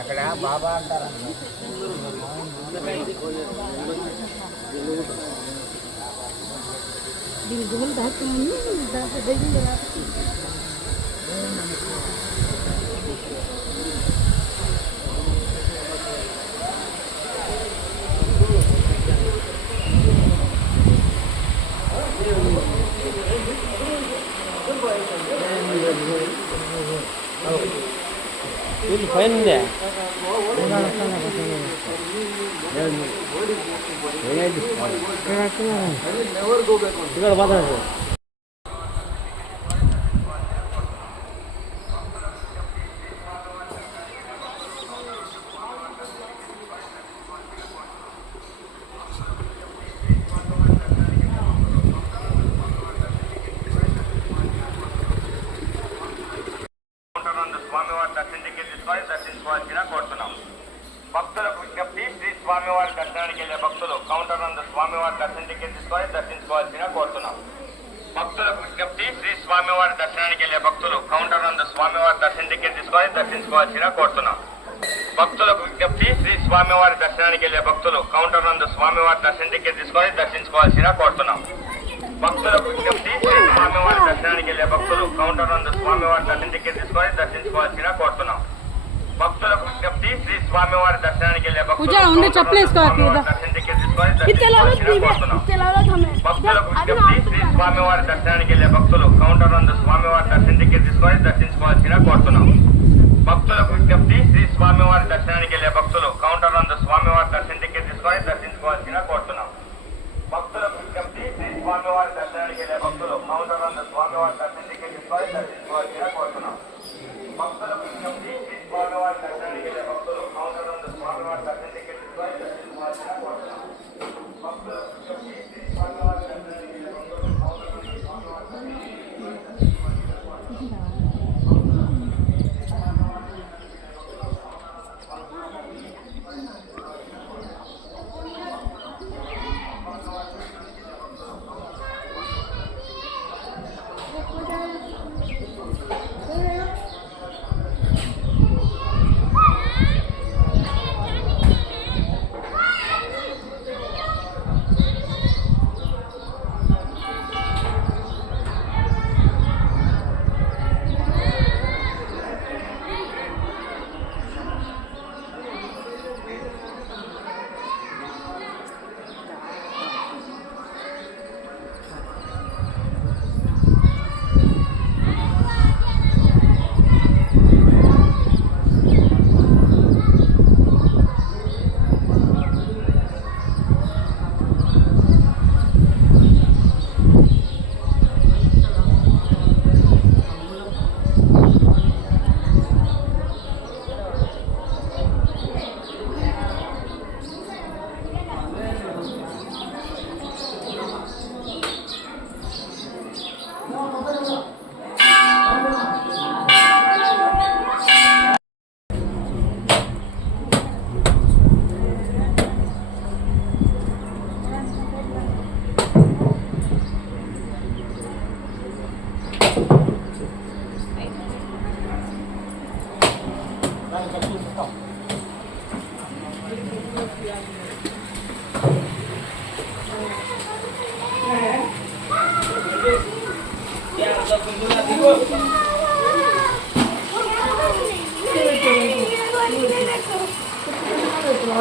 అక్కడ బాబా అంటారు ಇಲ್ಲಿ ಫೈನ್ ಇದೆ ఇక్కడ మాట్లాడండి దర్శించుకోవాల్సిన కోరుతున్నాం. భక్తులకు విజ్ఞప్తి, శ్రీ స్వామివారి దర్శనానికి వెళ్లే భక్తులు కౌంటర్ నందు స్వామివారి దర్శన టికెట్ తీసుకొని దర్శించుకోవాల్సిన కోరుతున్నాం. భక్తులకు విజ్ఞప్తి, శ్రీ స్వామివారి దర్శనానికి వెళ్లే భక్తులు కౌంటర్ నందు స్వామివారి దర్శన టికెట్ తీసుకొని దర్శించుకోవాల్సిన కోరుతున్నాం. భక్తులకు విజ్ఞప్తి, శ్రీ స్వామివారి దర్శనానికి వెళ్లే భక్తులు కౌంటర్ నందు స్వామివారి దర్శన టికెట్ తీసుకొని దర్శించుకోవాల్సిన కోరుతున్నాం. భక్తులకు విజ్ఞప్తి, శ్రీ స్వామివారి దర్శనానికి వెళ్లే భక్తులు కౌంటర్ నందు స్వామివారి దర్శన టికెట్ తీసుకొని దర్శించుకోవాల్సిన కోరుతున్నాం. భక్తులకు విజ్ఞప్తి, శ్రీ స్వామివారి దర్శనానికి వెళ్లే భక్తులు దర్శన టికెట్ తీసుకొని భక్తులకు విజ్ఞప్తి, శ్రీ స్వామివారి దర్శనానికి వెళ్లే భక్తులు కౌంటర్ నందు స్వామివారి దర్శన టికెట్ తీసుకొని దర్శించుకోవాల్సిన కోరుతున్నాం. భక్తులకు విజ్ఞప్తి, శ్రీ స్వామివారి దర్శనానికి వెళ్లే భక్తులు కౌంటర్ నందు స్వామివారి దర్శన టికెట్ తీసుకొని దర్శించుకోవాల్సిన కోరుతున్నాం. భక్తులకు విజ్ఞప్తి, శ్రీ స్వామివారి దర్శనానికి వెళ్లే భక్తులు కౌంటర్ నందు స్వామివారి దర్శన టికెట్ తీసుకొని దర్శించుకోవాల్సిన కోరుతున్నాం. భక్తులకు విజ్ఞప్తి, శ్రీ స్వామివారి దర్శనానికి వెళ్లే భక్తులు కౌంటర్ నందు స్వామివారి దర్శన టికెట్ తీసుకొని దర్శించుకోవాల్సిన కోరుతున్నాం. భక్తులకు విజ్ఞప్తి, శ్రీ స్వామివారి దర్శనానికి వెళ్లే భక్తులు కౌంటర్ నందు స్వామివారి దర్శన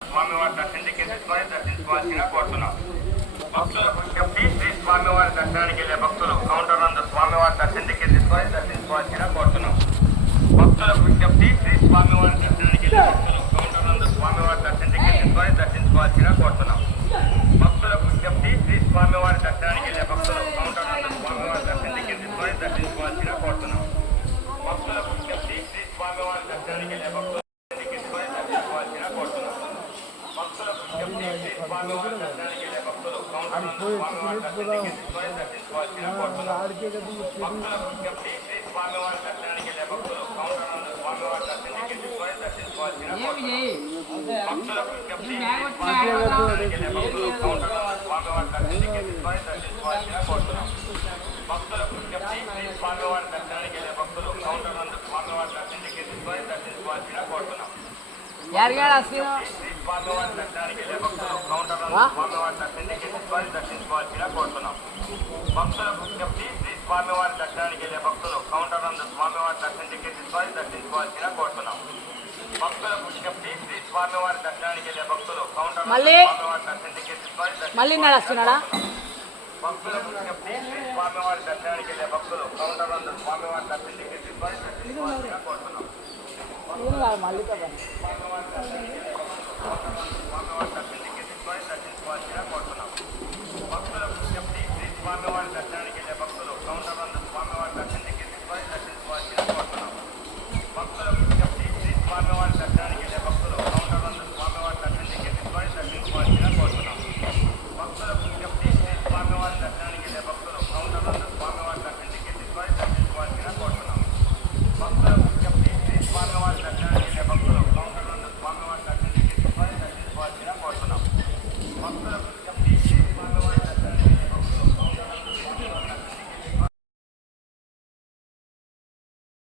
స్వామివారి దర్శనానికి తీసుకొని దర్శించుకోవాల్సిన కోరుతున్నాం. భక్తులకు విజ్ఞప్తి, శ్రీ స్వామివారి దర్శనానికి వెళ్ళే భక్తులు కౌంటర్ నందు స్వామివారి దర్శనానికి తీసుకొని దర్శించుకోవాల్సిన కోరుతున్నాం. భక్తులకు విజ్ఞప్తి, శ్రీ స్వామివారి దర్శనానికి వెళ్ళే భక్తులు కౌంటర్ నందు స్వామివారి దర్శనానికి తీసుకొని దర్శించుకోవాల్సిన కోరుతున్నాం. భక్తులకు విజ్ఞప్తి, శ్రీ స్వామివారి దర్శనానికి వెళ్ళే భక్తులు కౌంటర్ నందు స్వామివారి దర్శనానికి తీసుకొని దర్శించుకోవాల్సిన కోరుతున్నాం. భక్తులకు విజ్ఞప్తి, శ్రీ స్వామివారి దర్శనానికి వెళ్ళే భక్తులు తీసుకొని దర్శించుకోవాల్సిన కోరుతున్నాం. భక్తులకు విజ్ఞప్తి, శ్రీ స్వామివారి దర్శనానికి వెళ్ళే భక్తులు కౌంటర్ నందు స్వామివారి దర్శనానికి తీసుకొని దర్శించుకోవాల్సిన కోరుతున్నాం. భక్తులకు విజ్ఞప్తి, శ్రీ స్వామివారి దర్శనానికి వెళ్ళే భక్తులు కౌంటర్ నందు స్వామివారి దర్శనానికి తీసుకొని దర్శించుకోవాల్సిన కోరుతున్నాం. భక్తులకు విజ్ఞప్తి, శ్రీ స్వామివారి దర్శనానికి వెళ్ళే భక్తులు కౌంటర్ నందు స్వామివారి దర్శనానికి తీసుకొని దర్శించుకోవాల్సిన కోరుతున్నాం. భక్తులకు విజ్ఞప్తి, శ్రీ స్వామివారి దర్శనానికి వెళ్ళే భక్తులు కౌంటర్ నందు స్వామివారి దర్శనానికి తీసుకొని దర్శించుకోవాల్సిన కోరుతున్నాం. శ్రీ స్వామివారి దర్శనానికి వెళ్ళే భక్తులు కౌంటర్ నందు స్వామివారి దర్శనానికి తీసుకొని దర్శించుకోవాల్సిన కోరుతున్నాం. భక్తులకు విజ్ఞప్తి, శ్రీ స్వామివారి దర్శనానికి వెళ్ళే భక్తులు కౌంటర్ నందు స్వామివారి దర్శనానికి తీసుకొని దర్శించుకోవాల్సిన కోరుతున్నాం. భక్తులకు విజ్ఞప్తి, శ్రీ స్వామివారి దర్శనానికి వెళ్ళే భక్తులు కౌంటర్ నందు స్వామివారి దర్శనానికి తీసుకొని మళ్ళీ నడుస్తున్నాడా? భక్తులకు విజ్ఞప్తి, శ్రీ స్వామివారి దర్శనానికి వెళ్ళే భక్తులు కౌంటర్ నందు స్వామివారి దర్శనానికి తీసుకొని దర్శించుకోవాల్సిన కోరుతున్నాం. మళ్ళీ కదా